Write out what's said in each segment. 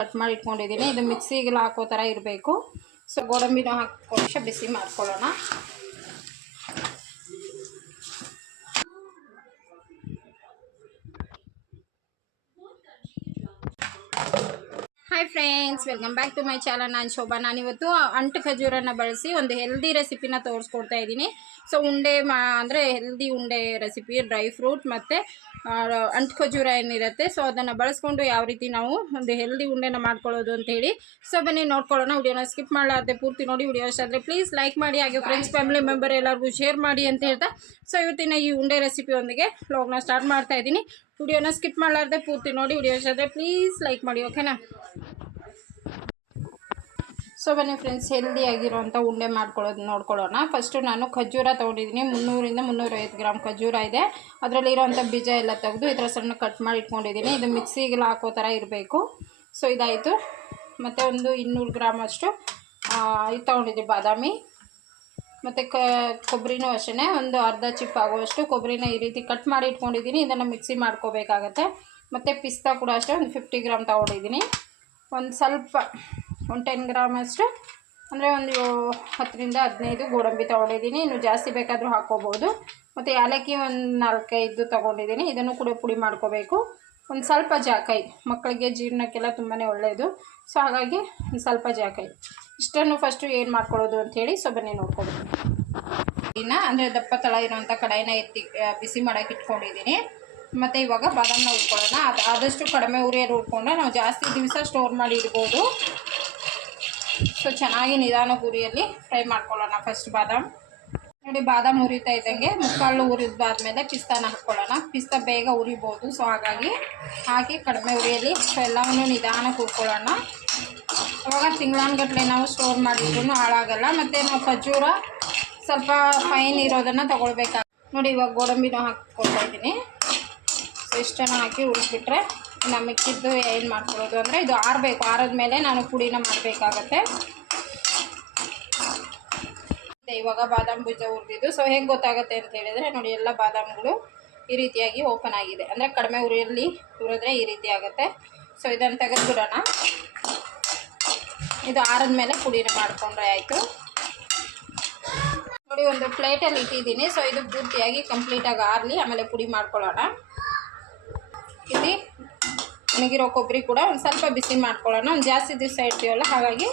Cut ಮಾಡಿ ಇಟ್ಕೊಂಡಿದ್ದೀನಿ ಇದು ಮಿಕ್ಸಿಗೆಲ್ಲ ಹಾಕೋ ಥರ ಇರಬೇಕು. ಸೊ ಗೋಡಂಬಿನೂ ಹಾಕಿ ಬಿಸಿ ಮಾಡ್ಕೊಳ್ಳೋಣ. Hi friends welcome back to my channel ನಾನು ಶೋಭಾ. ನಾನಿವತ್ತು ಅಂಟು ಖಜೂರನ್ನು ಬಳಸಿ ಒಂದು ಹೆಲ್ದಿ ರೆಸಿಪಿನ ತೋರಿಸ್ಕೊಡ್ತಾ ಇದ್ದೀನಿ. ಸೊ ಉಂಡೆ ಮಾ ಅಂದರೆ ಹೆಲ್ದಿ ಉಂಡೆ ರೆಸಿಪಿ ಡ್ರೈ ಫ್ರೂಟ್ ಮತ್ತು ಅಂಟು ಖಜೂರ ಏನಿರುತ್ತೆ ಸೊ ಅದನ್ನು ಬಳಸ್ಕೊಂಡು ಯಾವ ರೀತಿ ನಾವು ಒಂದು ಹೆಲ್ದಿ ಉಂಡೆನ ಮಾಡ್ಕೊಳ್ಳೋದು ಅಂತ ಹೇಳಿ. ಸೊ ಬನ್ನಿ ನೋಡ್ಕೊಳ್ಳೋಣ, ವಿಡಿಯೋನ ಸ್ಕಿಪ್ ಮಾಡಲಾರ್ದೆ ಪೂರ್ತಿ ನೋಡಿ, ವಿಡಿಯೋ ಇಷ್ಟ ಆದರೆ ಪ್ಲೀಸ್ ಲೈಕ್ ಮಾಡಿ, ಹಾಗೆ ಫ್ರೆಂಡ್ಸ್ ಫ್ಯಾಮಿಲಿ ಮೆಂಬರ್ ಎಲ್ಲರಿಗೂ ಶೇರ್ ಮಾಡಿ ಅಂತ ಹೇಳ್ತಾ. ಸೊ ಇವತ್ತಿನ ಈ ಉಂಡೆ ರೆಸಿಪಿಯೊಂದಿಗೆ ವ್ಲಾಗ್ನ ಸ್ಟಾರ್ಟ್ ಮಾಡ್ತಾ ಇದ್ದೀನಿ. ವಿಡಿಯೋನ ಸ್ಕಿಪ್ ಮಾಡಲಾರ್ದೆ ಪೂರ್ತಿ ನೋಡಿ, ವಿಡಿಯೋ ಇಷ್ಟ ಆದರೆ ಪ್ಲೀಸ್ ಲೈಕ್ ಮಾಡಿ ಓಕೆನಾ ಸೊ ಬನ್ನಿ ಫ್ರೆಂಡ್ಸ್ ಹೆಲ್ದಿಯಾಗಿರೋಂಥ ಉಂಡೆ ಮಾಡ್ಕೊಳ್ಳೋದು ನೋಡ್ಕೊಳ್ಳೋಣ. ಫಸ್ಟು ನಾನು ಖಜೂರ ತೊಗೊಂಡಿದ್ದೀನಿ. ಮುನ್ನೂರಿಂದ ಮುನ್ನೂರೈವತ್ತು ಗ್ರಾಮ್ ಖಜೂರ ಇದೆ. ಅದರಲ್ಲಿ ಇರೋವಂಥ ಬೀಜ ಎಲ್ಲ ತೆಗೆದು ಇದರ ಸಣ್ಣ ಕಟ್ ಮಾಡಿ ಇಟ್ಕೊಂಡಿದ್ದೀನಿ ಇದು ಮಿಕ್ಸಿಗೆಲ್ಲ ಹಾಕೋ ಥರ ಇರಬೇಕು. ಸೊ ಇದಾಯಿತು. ಮತ್ತು ಒಂದು ಇನ್ನೂರು ಗ್ರಾಮ್ ಅಷ್ಟು ಇದು ತೊಗೊಂಡಿದ್ದೀವಿ ಬಾದಾಮಿ. ಮತ್ತು ಕ, ಕೊಬ್ಬರಿನೂ ಅಷ್ಟೇ ಒಂದು ಅರ್ಧ ಚಿಪ್ ಆಗುವಷ್ಟು ಕೊಬ್ಬರಿನ ಈ ರೀತಿ ಕಟ್ ಮಾಡಿ ಇಟ್ಕೊಂಡಿದ್ದೀನಿ ಇದನ್ನು ಮಿಕ್ಸಿ ಮಾಡ್ಕೋಬೇಕಾಗತ್ತೆ. ಮತ್ತು ಪಿಸ್ತಾ ಕೂಡ ಅಷ್ಟೇ. ಒಂದು ಫಿಫ್ಟಿ ಗ್ರಾಮ್ ತೊಗೊಂಡಿದ್ದೀನಿ. ಒಂದು ಸ್ವಲ್ಪ ಒಂದು ಟೆನ್ ಗ್ರಾಮ್ ಅಷ್ಟು. ಅಂದರೆ ಒಂದು ಹತ್ತರಿಂದ ಹದಿನೈದು ಗೋಡಂಬಿ ತೊಗೊಂಡಿದ್ದೀನಿ. ಇನ್ನು ಜಾಸ್ತಿ ಬೇಕಾದರೂ ಹಾಕ್ಕೋಬೋದು. ಮತ್ತು ಏಲಕ್ಕಿ ಒಂದು ನಾಲ್ಕೈದು ತೊಗೊಂಡಿದ್ದೀನಿ. ಇದನ್ನು ಕೂಡ ಪುಡಿ ಮಾಡ್ಕೋಬೇಕು. ಒಂದು ಸ್ವಲ್ಪ ಜಾಕಾಯಿ ಮಕ್ಕಳಿಗೆ ಜೀರ್ಣಕ್ಕೆಲ್ಲ ತುಂಬಾ ಒಳ್ಳೆಯದು. ಸೊ, ಹಾಗಾಗಿ ಒಂದು ಸ್ವಲ್ಪ ಜಾಕಾಯಿ ಇಷ್ಟನ್ನು ಫಸ್ಟು ಏನು ಮಾಡ್ಕೊಳ್ಳೋದು ಅಂಥೇಳಿ ಸೊ ಬನ್ನಿ ನೋಡ್ಕೊಬೋದು ಇನ್ನ, ಅಂದರೆ ದಪ್ಪ ತಳ ಇರೋಂಥ ಕಡಾಯಿನ ಎತ್ತಿ ಬಿಸಿ ಮಾಡೋಕೆ ಇಟ್ಕೊಂಡಿದ್ದೀನಿ. ಮತ್ತು ಇವಾಗ ಬಾದಾಮನ್ನ ಉಟ್ಕೊಳ್ಳೋಣ ಅದು ಆದಷ್ಟು ಕಡಿಮೆ ಉರಿಯಲ್ಲಿ ಹುರ್ಕೊಂಡ್ರೆ ನಾವು ಜಾಸ್ತಿ ದಿವಸ ಸ್ಟೋರ್ ಮಾಡಿ ಇಡ್ಬೋದು. ಸೊ, ಚೆನ್ನಾಗಿ ನಿಧಾನ ಗುರಿಯಲ್ಲಿ ಫ್ರೈ ಮಾಡ್ಕೊಳ್ಳೋಣ ಫಸ್ಟ್ ಬಾದಾಮ್. ನೋಡಿ, ಬಾದಾಮ್ ಉರಿತಾ ಇದ್ದಂಗೆ. ಮುಕ್ಕಾಲು ಉರಿದಾದ್ಮೇಲೆ ಪಿಸ್ತಾನ ಹಾಕ್ಕೊಳ್ಳೋಣ ಪಿಸ್ತಾ ಬೇಗ ಉರಿಬೋದು ಸೊ, ಹಾಗಾಗಿ ಹಾಕಿ ಕಡಿಮೆ ಉರಿಯಲ್ಲಿ ಸೊ, ಎಲ್ಲವನ್ನು ನಿಧಾನ ಕೂತ್ಕೊಳ್ಳೋಣ ಅವಾಗ ತಿಂಗಳಾನ್ಗಟ್ಲೆ ನಾವು ಸ್ಟೋರ್ ಮಾಡಿದ್ರು ಹಾಳಾಗಲ್ಲ. ಮತ್ತು ನಾವು ಖಜೂರ ಸ್ವಲ್ಪ ಫೈನ್ ಇರೋದನ್ನು ತೊಗೊಳ್ಬೇಕಾಗ ನೋಡಿ, ಇವಾಗ ಗೋಡಂಬಿನೂ ಹಾಕ್ಕೊಳ್ತಾ ಇದ್ದೀನಿ. ಸೊ, ಇಷ್ಟನ್ನು ಹಾಕಿ ಉಳಿಸ್ಬಿಟ್ರೆ ನಮಗಿದ್ದು ಏನು ಮಾಡ್ಕೊಳ್ಳೋದು ಅಂದರೆ ಇದು ಆರಬೇಕು. ಆರದ ಮೇಲೆ ನಾನು ಪುಡಿನ ಮಾಡಬೇಕಾಗತ್ತೆ. ಇವಾಗ ಬಾದಾಮಿ ಬೀಜ ಹುರಿದಿದ್ದು. ಸೊ ಹೆಂಗೆ ಗೊತ್ತಾಗುತ್ತೆ ಅಂತ ಹೇಳಿದರೆ ನೋಡಿ, ಎಲ್ಲ ಬಾದಾಮಿಗಳು ಈ ರೀತಿಯಾಗಿ ಓಪನ್ ಆಗಿದೆ. ಅಂದರೆ ಕಡಿಮೆ ಉರಿಯಲ್ಲಿ ಹುರಿದ್ರೆ ಈ ರೀತಿ ಆಗುತ್ತೆ. ಸೊ ಇದನ್ನು ತೆಗೆದುಬಿಡೋಣ. ಇದು ಆರದ ಮೇಲೆ ಪುಡಿನ ಮಾಡಿಕೊಂಡ್ರೆ ಆಯಿತು. ನೋಡಿ, ಒಂದು ಪ್ಲೇಟಲ್ಲಿ ಇಟ್ಟಿದ್ದೀನಿ. ಸೊ ಇದು ಪೂರ್ತಿಯಾಗಿ ಕಂಪ್ಲೀಟಾಗಿ ಆರಲಿ, ಆಮೇಲೆ ಪುಡಿ ಮಾಡ್ಕೊಳ್ಳೋಣ. ಇಲ್ಲಿ ಒಣಗಿರೋ ಕೊಬ್ಬರಿ ಕೂಡ ಒಂದು ಸ್ವಲ್ಪ ಬಿಸಿ ಮಾಡ್ಕೊಳ್ಳೋಣ. ಒಂದು ಜಾಸ್ತಿ ದಿವಸ ಇಡ್ತೀವಲ್ಲ, ಹಾಗಾಗಿ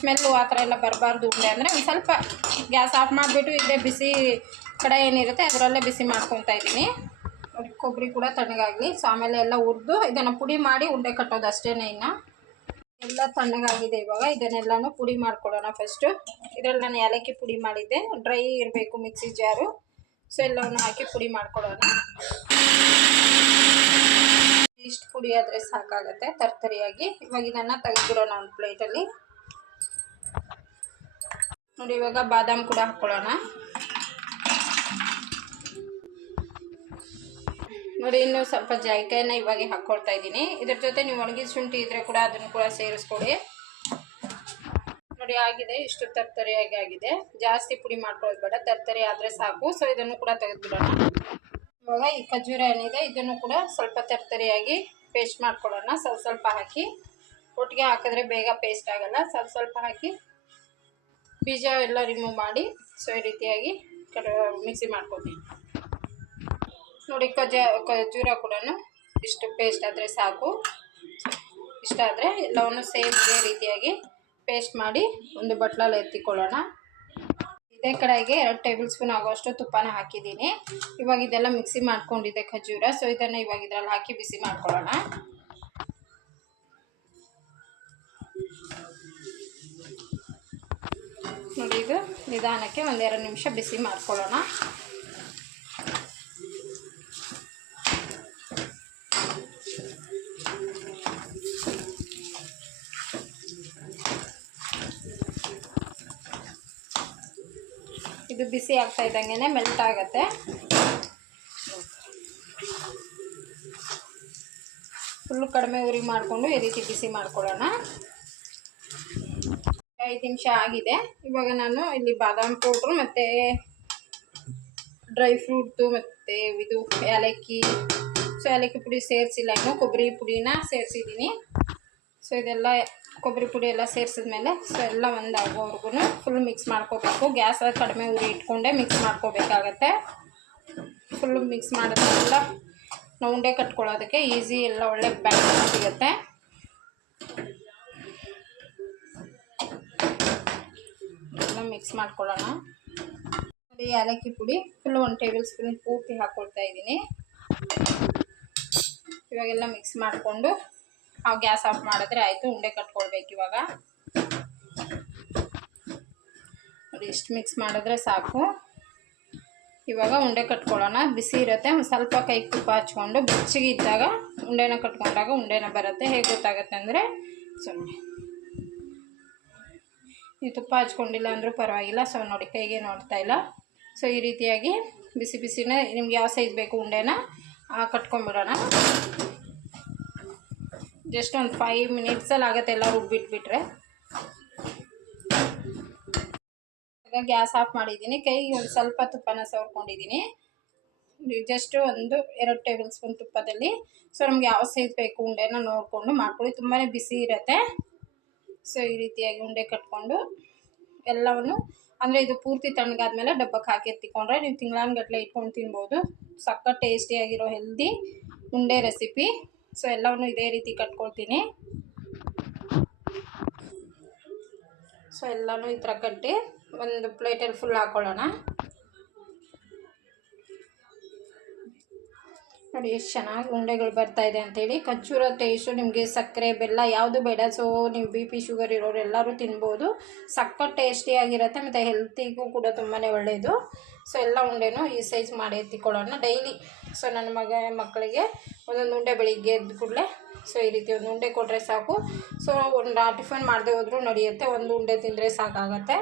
ಸ್ಮೆಲ್ಲು ಆ ಥರ ಎಲ್ಲ ಬರಬಾರ್ದು ಉಂಡೆ ಅಂದರೆ ಒಂದು ಸ್ವಲ್ಪ ಗ್ಯಾಸ್ ಆಫ್ ಮಾಡಿಬಿಟ್ಟು ಇದೇ ಬಿಸಿ ಕಡೆ ಏನಿರುತ್ತೆ ಅದರಲ್ಲೇ ಬಿಸಿ ಮಾಡ್ಕೊತಾ ಇದ್ದೀನಿ. ಕೊಬ್ಬರಿ ಕೂಡ ತಣ್ಣಗಾಗಲಿ. ಸೊ ಆಮೇಲೆ ಎಲ್ಲ ಹುರಿದು ಇದನ್ನು ಪುಡಿ ಮಾಡಿ ಉಂಡೆ ಕಟ್ಟೋದು ಅಷ್ಟೇ ಇನ್ನು. ಎಲ್ಲ ತಣ್ಣಗಾಗಿದೆ ಇವಾಗ. ಇದನ್ನೆಲ್ಲನೂ ಪುಡಿ ಮಾಡ್ಕೊಳ್ಳೋಣ ಫಸ್ಟು ಇದರಲ್ಲಿ ನಾನು ಏಲಕ್ಕಿ ಪುಡಿ ಮಾಡಿದ್ದೆ. ಡ್ರೈ ಇರಬೇಕು ಮಿಕ್ಸಿ ಜಾರು. ಸೊ ಎಲ್ಲವನ್ನು ಹಾಕಿ ಪುಡಿ ಮಾಡ್ಕೊಳ್ಳೋಣ ಇಷ್ಟು ಪುಡಿ ಆದರೆ ಸಾಕಾಗುತ್ತೆ ತರ್ತರಿಯಾಗಿ. ಇವಾಗ ಇದನ್ನು ತೆಗೆದ್ಬಿಡೋಣ ಒಂದು ಪ್ಲೇಟಲ್ಲಿ ನೋಡಿ, ಇವಾಗ ಬಾದಾಮ್ ಕೂಡ ಹಾಕ್ಕೊಳ್ಳೋಣ ನೋಡಿ, ಇನ್ನು ಸ್ವಲ್ಪ ಜಾಯಿಕಾಯಿನ ಇವಾಗ ಹಾಕೊಳ್ತಾ ಇದ್ದೀನಿ. ಇದ್ರ ಜೊತೆ ನೀವು ಒಣಗಿದ ಶುಂಠಿ ಇದ್ರೆ ಕೂಡ ಅದನ್ನು ಕೂಡ ಸೇರಿಸ್ಕೊಳ್ಳಿ. ನೋಡಿ, ಆಗಿದೆ. ಇಷ್ಟು ತರ್ತರಿಯಾಗಿ ಆಗಿದೆ. ಜಾಸ್ತಿ ಪುಡಿ ಮಾಡ್ಕೊಳ್ಳೋದು ಬೇಡ. ತರ್ತರಿ ಆದರೆ ಸಾಕು. ಸೊ ಇದನ್ನು ಕೂಡ ತೆಗೆದುಬಿಡೋಣ. ಇವಾಗ ಈ ಖಜೂರ ಏನಿದೆ, ಇದನ್ನು ಕೂಡ ಸ್ವಲ್ಪ ತರ್ತರಿಯಾಗಿ ಪೇಸ್ಟ್ ಮಾಡ್ಕೊಳ್ಳೋಣ. ಸ್ವಲ್ಪ ಸ್ವಲ್ಪ ಹಾಕಿ. ಒಟ್ಟಿಗೆ ಹಾಕಿದ್ರೆ ಬೇಗ ಪೇಸ್ಟ್ ಆಗಲ್ಲ. ಸ್ವಲ್ಪ ಸ್ವಲ್ಪ ಹಾಕಿ ಬೀಜ ಎಲ್ಲ ರಿಮೂವ್ ಮಾಡಿ ಸೊ ಈ ರೀತಿಯಾಗಿ ಮಿಕ್ಸಿ ಮಾಡ್ಕೊತೀನಿ. ನೋಡಿ ಕಜ ಖಜೂರ ಕೂಡ ಇಷ್ಟು ಪೇಸ್ಟ್ ಆದರೆ ಸಾಕು. ಇಷ್ಟ ಆದರೆ ಎಲ್ಲವನ್ನು ಸೇಮ್ ಇದೇ ರೀತಿಯಾಗಿ ಪೇಸ್ಟ್ ಮಾಡಿ ಒಂದು ಬಟ್ಲಲ್ಲಿ ಎತ್ತಿಕೊಳ್ಳೋಣ. ಇದೇ ಕಡೆಗೆ ಎರಡು ಟೇಬಲ್ ಸ್ಪೂನ್ ಆಗೋಷ್ಟು ತುಪ್ಪನ ಹಾಕಿದ್ದೀನಿ. ಇವಾಗ ಇದೆಲ್ಲ ಮಿಕ್ಸಿ ಮಾಡ್ಕೊಂಡಿದ್ದೆ ಖಜೂರ ಸೊ ಇದನ್ನು ಇವಾಗ ಇದರಲ್ಲಿ ಹಾಕಿ ಬಿಸಿ ಮಾಡ್ಕೊಳ್ಳೋಣ. ನೋಡಿ ಇದು ನಿಧಾನಕ್ಕೆ ಒಂದೆರಡು ನಿಮಿಷ ಬಿಸಿ ಮಾಡ್ಕೊಳ್ಳೋಣ. ಇದು ಬಿಸಿ ಆಗ್ತಾ ಇದ್ದಂಗೆ ಮೆಲ್ಟ್ ಆಗುತ್ತೆ. ಫುಲ್ಲು ಕಡಿಮೆ ಉರಿ ಮಾಡಿಕೊಂಡು ಈ ರೀತಿ ಬಿಸಿ ಮಾಡ್ಕೊಳ್ಳೋಣ. ಐದು ನಿಮಿಷ ಆಗಿದೆ. ಇವಾಗ ನಾನು ಇಲ್ಲಿ ಬಾದಾಮ್ ಪೌಡ್ರು ಮತ್ತು ಡ್ರೈ ಫ್ರೂಟ್ದು ಮತ್ತು ಇದು ಏಲಕ್ಕಿ, ಸೊ ಏಲಕ್ಕಿ ಪುಡಿ ಸೇರಿಸಿಲ್ಲ ಇನ್ನು, ಕೊಬ್ಬರಿ ಪುಡಿನ ಸೇರಿಸಿದ್ದೀನಿ. ಸೊ ಇದೆಲ್ಲ ಕೊಬ್ಬರಿ ಪುಡಿ ಎಲ್ಲ ಸೇರಿಸಿದ್ಮೇಲೆ, ಸೊ ಎಲ್ಲ ಒಂದಾಗೋವರೆಗೂ ಫುಲ್ ಮಿಕ್ಸ್ ಮಾಡ್ಕೋಬೇಕು. ಗ್ಯಾಸ್ ಕಡಿಮೆ ಉರಿ ಇಟ್ಕೊಂಡೆ ಮಿಕ್ಸ್ ಮಾಡ್ಕೋಬೇಕಾಗತ್ತೆ. ಫುಲ್ ಮಿಕ್ಸ್ ಮಾಡೋದ್ರೆಲ್ಲ ನಾವು ಉಂಡೆ ಕಟ್ಕೊಳ್ಳೋದಕ್ಕೆ ಈಸಿ ಎಲ್ಲ ಒಳ್ಳೆ ಬ್ಯಾಟ್ ಸಿಗುತ್ತೆ. ಎಲ್ಲ ಮಿಕ್ಸ್ ಮಾಡ್ಕೊಳ್ಳೋಣ. ಏಲಕ್ಕಿ ಪುಡಿ. ಫುಲ್ ಒಂದು ಟೇಬಲ್ ಸ್ಪೂನ್ ಪೂರ್ತಿ ಹಾಕ್ಕೊಳ್ತಾ ಇದ್ದೀನಿ. ಇವಾಗೆಲ್ಲ ಮಿಕ್ಸ್ ಮಾಡಿಕೊಂಡು ಆ ಗ್ಯಾಸ್ ಆಫ್ ಮಾಡಿದ್ರೆ ಆಯಿತು, ಉಂಡೆ ಕಟ್ಕೊಳ್ಬೇಕು ಇವಾಗ. ನೋಡಿ, ಇಷ್ಟು ಮಿಕ್ಸ್ ಮಾಡಿದ್ರೆ ಸಾಕು. ಇವಾಗ ಉಂಡೆ ಕಟ್ಕೊಳ್ಳೋಣ. ಬಿಸಿ ಇರುತ್ತೆ ಸ್ವಲ್ಪ ಕೈ ತುಪ್ಪ ಹಚ್ಕೊಂಡು ಬೆಚ್ಚಗೆ ಇದ್ದಾಗ ಉಂಡೆನ ಕಟ್ಕೊಂಡಾಗ ಉಂಡೆನ ಬರುತ್ತೆ. ಹೇಗೆ ಗೊತ್ತಾಗುತ್ತೆ ಅಂದರೆ ಸುಮ್ಮನೆ ನೀವು ತುಪ್ಪ ಹಚ್ಕೊಂಡಿಲ್ಲ ಅಂದರೂ ಪರವಾಗಿಲ್ಲ. ಸೊ ನೋಡಿ, ಕೈಗೆ ನೋಡ್ತಾ ಇಲ್ಲ. ಸೊ ಈ ರೀತಿಯಾಗಿ ಬಿಸಿ ಬಿಸಿನ ನಿಮ್ಗೆ ಯಾವ ಸೈಜ್ ಬೇಕು ಉಂಡೆನ ಕಟ್ಕೊಂಡ್ಬಿಡೋಣ. ಜಸ್ಟ್ ಒಂದು ಫೈವ್ ಮಿನಿಟ್ಸಲ್ಲಿ ಆಗುತ್ತೆ ಎಲ್ಲ ರುಬ್ಬಿಟ್ಬಿಟ್ರೆ. ಈಗ ಗ್ಯಾಸ್ ಆಫ್ ಮಾಡಿದ್ದೀನಿ. ಕೈಗೆ ಒಂದು ಸ್ವಲ್ಪ ತುಪ್ಪನ ಸವರ್ಕೊಂಡಿದ್ದೀನಿ. ಜಸ್ಟ್ ಒಂದು ಎರಡು ಟೇಬಲ್ ಸ್ಪೂನ್ ತುಪ್ಪದಲ್ಲಿ. ಸೊ ನಮ್ಗೆ ಯಾವ ಸೈಜ್ ಬೇಕು ಉಂಡೆನ ನೋಡಿಕೊಂಡು ಮಾಡ್ಕೊಳ್ಳಿ. ತುಂಬಾ ಬಿಸಿ ಇರುತ್ತೆ. ಸೊ ಈ ರೀತಿಯಾಗಿ ಉಂಡೆ ಕಟ್ಕೊಂಡು ಎಲ್ಲವನ್ನು, ಅಂದರೆ ಇದು ಪೂರ್ತಿ ತಣ್ಣಗಾದ್ಮೇಲೆ ಡಬ್ಬಕ್ಕೆ ಹಾಕಿ ಎತ್ತಿಕೊಂಡ್ರೆ ನೀವು ತಿಂಗಳಾನ್ಗಟ್ಲೆ ಇಟ್ಕೊಂಡು ತಿನ್ಬೋದು. ಸಕ್ಕ ಟೇಸ್ಟಿಯಾಗಿರೋ ಹೆಲ್ದಿ ಉಂಡೆ ರೆಸಿಪಿ. ಸೊ ಎಲ್ಲವನ್ನು ಇದೇ ರೀತಿ ಕಟ್ಕೊಳ್ತೀನಿ. ಸೊ ಎಲ್ಲನೂ ಈ ಥರ ಕಟ್ಟಿ ಒಂದು ಪ್ಲೇಟಲ್ಲಿ ಫುಲ್ ಹಾಕ್ಕೊಳ್ಳೋಣ ನೋಡಿ, ಎಷ್ಟು ಚೆನ್ನಾಗಿ ಉಂಡೆಗಳು ಬರ್ತಾ ಇದೆ ಅಂಥೇಳಿ ಖರ್ಜೂರ ಟೇಸ್ಟು ನಿಮಗೆ ಸಕ್ಕರೆ, ಬೆಲ್ಲ ಯಾವುದು ಬೇಡ. ಸೊ ನೀವು ಬಿ ಪಿ ಶುಗರ್ ಇರೋರು ಎಲ್ಲರೂ ತಿನ್ಬೋದು. ಸಕ್ಕ ಟೇಸ್ಟಿಯಾಗಿರುತ್ತೆ ಮತ್ತು ಹೆಲ್ತಿಗೂ ಕೂಡ ತುಂಬಾ ಒಳ್ಳೆಯದು ಸೊ ಎಲ್ಲ ಉಂಡೆನೂ ಈ ಸೈಜ್ ಮಾಡಿ ಎತ್ತಿಕೊಳ್ಳೋಣ ಡೈಲಿ ಸೊ ನನ್ನ ಮಗ, ಮಕ್ಕಳಿಗೆ ಒಂದೊಂದು ಉಂಡೆ ಬೆಳಿಗ್ಗೆ ಎದ್ದ ಕೂಡಲೇ ಸೊ ಈ ರೀತಿ ಒಂದು ಉಂಡೆ ಕೊಟ್ಟರೆ ಸಾಕು. ಸೊ ಒಂದು ಟಿಫನ್ ಮಾಡದೆ ಹೋದರೂ ನಡೆಯುತ್ತೆ, ಒಂದು ಉಂಡೆ ತಿಂದರೆ ಸಾಕಾಗತ್ತೆ.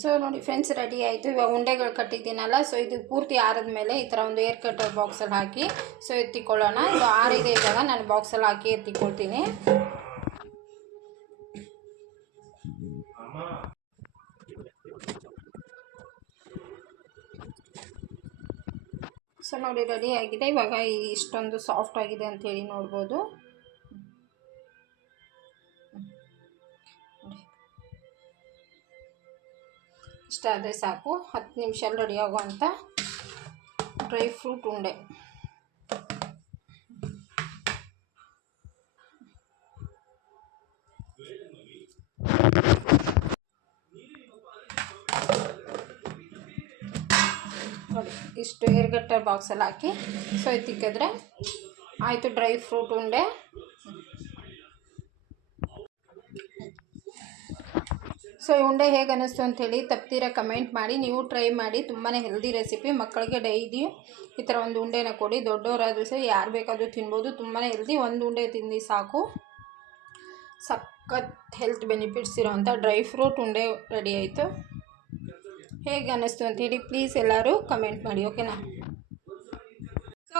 ಸೊ ನೋಡಿ ಫ್ರೆಂಡ್ಸ್ ರೆಡಿ ಆಯಿತು. ಇವಾಗ ಉಂಡೆಗಳು ಕಟ್ಟಿದ್ದೀನಲ್ಲ ಸೊ ಇದು ಪೂರ್ತಿ ಆರಿದ ಮೇಲೆ ಈ ಥರ ಒಂದು ಏರ್ ಕಟ್ಟರ್ ಬಾಕ್ಸಲ್ಲಿ ಹಾಕಿ ಸೊ ಎತ್ತಿಕೊಳ್ಳೋಣ. ಇದು ಆರಿದೆ ಇವಾಗ ನಾನು ಬಾಕ್ಸಲ್ಲಿ ಹಾಕಿ ಎತ್ತಿಕೊಳ್ತೀನಿ. ಸೊ ನೋಡಿ ರೆಡಿ ಆಗಿದೆ. ಇವಾಗ ಇಷ್ಟೊಂದು ಸಾಫ್ಟ್ ಆಗಿದೆ ಅಂತೇಳಿ ನೋಡ್ಬೋದು. ಇಷ್ಟ ಆದರೆ ಸಾಕು. ಹತ್ತು ನಿಮಿಷ ರೆಡಿ ಆಗುವಂಥ ಡ್ರೈ ಫ್ರೂಟ್ ಉಂಡೆ. ಇಷ್ಟು ಹೇರ್ಗಟ್ಟರ್ ಬಾಕ್ಸಲ್ಲಿ ಹಾಕಿ ಸೊ ತಿಕ್ಕಿದ್ರೆ ಆಯಿತು ಡ್ರೈ ಫ್ರೂಟ್ ಉಂಡೆ. ಸೊ, ಈ ಉಂಡೆ ಹೇಗೆ ಅನ್ನಿಸ್ತು ಅಂಥೇಳಿ ತಪ್ತೀರ ಕಮೆಂಟ್ ಮಾಡಿ. ನೀವು ಟ್ರೈ ಮಾಡಿ. ತುಂಬಾ ಹೆಲ್ದಿ ರೆಸಿಪಿ ಮಕ್ಕಳಿಗೆ ಡೈಲಿ ಈ ಥರ ಒಂದು ಉಂಡೆನ ಕೊಡಿ. ದೊಡ್ಡವರಾದರೂ ಸಹ ಯಾರು ಬೇಕಾದರೂ ತಿನ್ಬೋದು. ತುಂಬಾ ಹೆಲ್ದಿ ಒಂದು ಉಂಡೆ ತಿಂದು ಸಾಕು. ಸಖತ್ ಹೆಲ್ತ್ ಬೆನಿಫಿಟ್ಸ್ ಇರೋವಂಥ ಡ್ರೈ ಫ್ರೂಟ್ ಉಂಡೆ ರೆಡಿ ಆಯಿತು. ಹೇಗೆ ಅನ್ನಿಸ್ತು ಅಂತೇಳಿ ಪ್ಲೀಸ್ ಎಲ್ಲರೂ ಕಮೆಂಟ್ ಮಾಡಿ ಓಕೆನಾ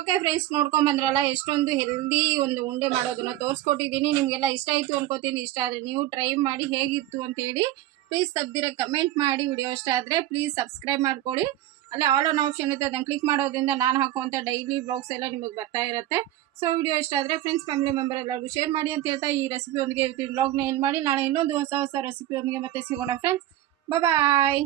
ಓಕೆ ಫ್ರೆಂಡ್ಸ್ ನೋಡ್ಕೊಂಬಂದ್ರಲ್ಲ ಎಷ್ಟೊಂದು ಹೆಲ್ದಿ ಒಂದು ಉಂಡೆ ಮಾಡೋದನ್ನ ತೋರಿಸ್ಕೊಟ್ಟಿದ್ದೀನಿ. ನಿಮಗೆಲ್ಲ ಇಷ್ಟ ಆಯಿತು ಅನ್ಕೋತೀನಿ. ಇಷ್ಟ ಆದರೆ ನೀವು ಟ್ರೈ ಮಾಡಿ ಹೇಗಿತ್ತು ಅಂತೇಳಿ ಪ್ಲೀಸ್ ತಪ್ಪದಿರೋ ಕಮೆಂಟ್ ಮಾಡಿ ವಿಡಿಯೋ ಇಷ್ಟ ಆದರೆ ಪ್ಲೀಸ್ ಸಬ್ಸ್ಕ್ರೈಬ್ ಮಾಡ್ಕೊಳ್ಳಿ. ಅಲ್ಲಿ ಆಲ್ ಆನ್ ಆಪ್ಷನ್ ಇರುತ್ತೆ, ಅದನ್ನು ಕ್ಲಿಕ್ ಮಾಡೋದ್ರಿಂದ ನಾನು ಹಾಕುವಂಥ ಡೈಲಿ ಬ್ಲಾಗ್ಸ್ ಎಲ್ಲ ನಿಮಗೆ ಬರ್ತಾ ಇರುತ್ತೆ. ಸೊ ವಿಡಿಯೋ ಇಷ್ಟ ಆದರೆ ಫ್ರೆಂಡ್ಸ್ ಫ್ಯಾಮಿಲಿ ಮೆಂಬರ್ ಎಲ್ಲರಿಗೂ ಶೇರ್ ಮಾಡಿ ಅಂತ ಹೇಳ್ತಾ ಈ ರೆಸಿಪಿಯೊಂದಿಗೆ ಇವತ್ತಿನ ಬ್ಲಾಗ್ನ ಏನು ಮಾಡಿ. ನಾಳೆ ಇನ್ನೊಂದು ಹೊಸ ಹೊಸ ರೆಸಿಪಿಯೊಂದಿಗೆ ಮತ್ತೆ ಸಿಗೋಣ ಫ್ರೆಂಡ್ಸ್ ಬಾಯ್